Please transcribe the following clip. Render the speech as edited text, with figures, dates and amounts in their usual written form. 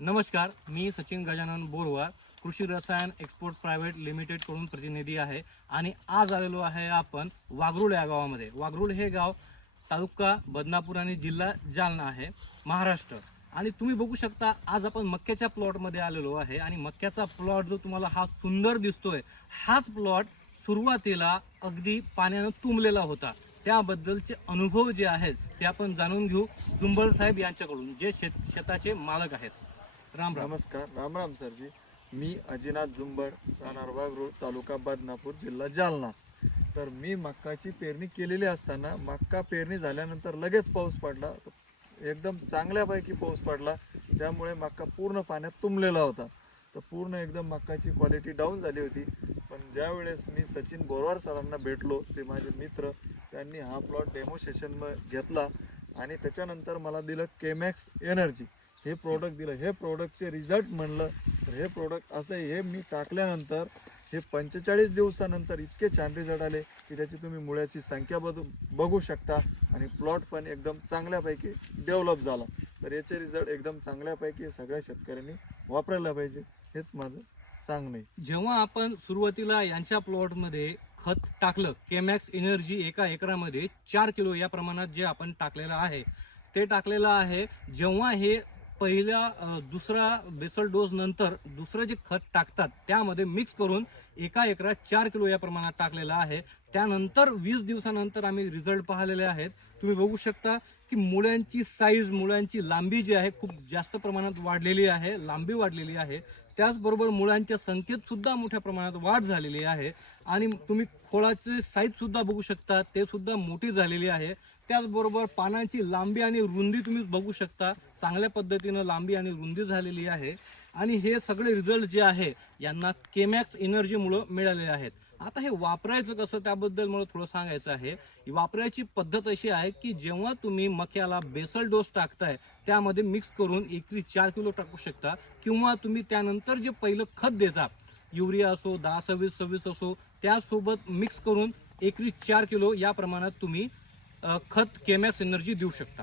नमस्कार, मी सचिन गजानन बोरवार, कृषी रसायन एक्सपोर्ट प्रायव्हेट लिमिटेड कडून प्रतिनिधी आहे आणि आज आलेलो आहे आपण वाघरूळ या गावामध्ये. वाघरूळ हे गाव तालुका बदनापूर आणि जिल्हा जालना आहे, महाराष्ट्र. आणि तुम्ही बघू शकता आज आपण मक्याच्या प्लॉटमध्ये आलेलो आहे आणि मक्याचा प्लॉट जो तुम्हाला हा सुंदर दिसतोय, हाच प्लॉट सुरुवातीला अगदी पाण्यानं तुंबलेला होता. त्याबद्दलचे अनुभव जे आहेत ते आपण जाणून घेऊ जुंबळ साहेब यांच्याकडून, जे शेताचे मालक आहेत. राम राम. नमस्कार, राम राम सरजी. मी अजिनाथ जुंबड, राहणार वाघरूळ, तालुका बदनापूर, जिल्हा जालना. तर मी मक्काची पेरणी केलेली असताना मक्का पेरणी झाल्यानंतर लगेच पाऊस पडला, एकदम चांगल्यापैकी पाऊस पडला. त्यामुळे मक्का पूर्ण पाण्यात तुंबलेला होता. तर पूर्ण एकदम मक्काची क्वालिटी डाऊन झाली होती. पण ज्यावेळेस मी सचिन बोरवार सरांना भेटलो, ते माझे मित्र, त्यांनी हा प्लॉट डेमो सेशन घेतला आणि त्याच्यानंतर मला दिलं केमॅक्स एनर्जी हे प्रोडक्ट दिलं. हे प्रोडक्टचे रिझल्ट म्हणलं तर हे प्रोडक्ट असं आहे, हे मी टाकल्यानंतर हे 45 दिवसानंतर इतके छान रिझल्ट आले की त्याची तुम्ही मुळ्याची संख्या बघू शकता आणि प्लॉट पण एकदम चांगल्यापैकी डेव्हलप झाला. तर याचे रिझल्ट एकदम चांगल्यापैकी सगळ्या शेतकऱ्यांनी वापरायला पाहिजे, हेच माझं सांगणं आहे. जेव्हा आपण सुरुवातीला यांच्या प्लॉटमध्ये खत टाकलं, केमॅक्स एनर्जी एका एकरामध्ये 4 किलो या प्रमाणात जे आपण टाकलेलं आहे ते टाकलेलं आहे. जेव्हा हे पहिल्या दुसरा बेसल डोस नंतर दुसरं जे खत टाकतात त्यामध्ये मिक्स करून एका एकरात 4 किलो या प्रमाणात टाकलेलं आहे. त्यानंतर 20 दिवसानंतर आम्ही रिझल्ट पाहिलेले आहेत. तुम्ही बघू शकता की मुळ्यांची साईज, मुळांची लांबी जी आहे खूप जास्त प्रमाणात वाढलेली आहे, लांबी वाढलेली आहे. त्याचबरोबर मुळांच्या संख्येत सुद्धा मोठ्या प्रमाणात वाढ झालेली आहे आणि तुम्ही खोळाची साईज सुद्धा बघू शकता, ते सुद्धा मोठी झालेली आहे. त्याचबरोबर पानांची लांबी आणि रुंदी तुम्ही बघू शकता, चांगल्या पद्धतीनं लांबी आणि रुंदी झालेली आहे. आणि हे सगळे रिझल्ट जे आहे यांना केमॅक्स एनर्जीमुळे मिळालेले आहेत. आता हे वापरायचं कसं त्याबद्दल मला थोडं सांगायचं आहे. वापरायची पद्धत अशी आहे की जेव्हा तुम्ही मक्याला बेसल डोस टाकताय त्यामध्ये मिक्स करून एकरी 4 किलो टाकू शकता, किंवा तुम्ही त्यानंतर जे पहिलं खत देता, युरिया असो, 10-26-26 असो, त्यासोबत मिक्स करून एकरी 4 किलो या प्रमाणात तुम्ही खत केमॅक्स एनर्जी देऊ शकता.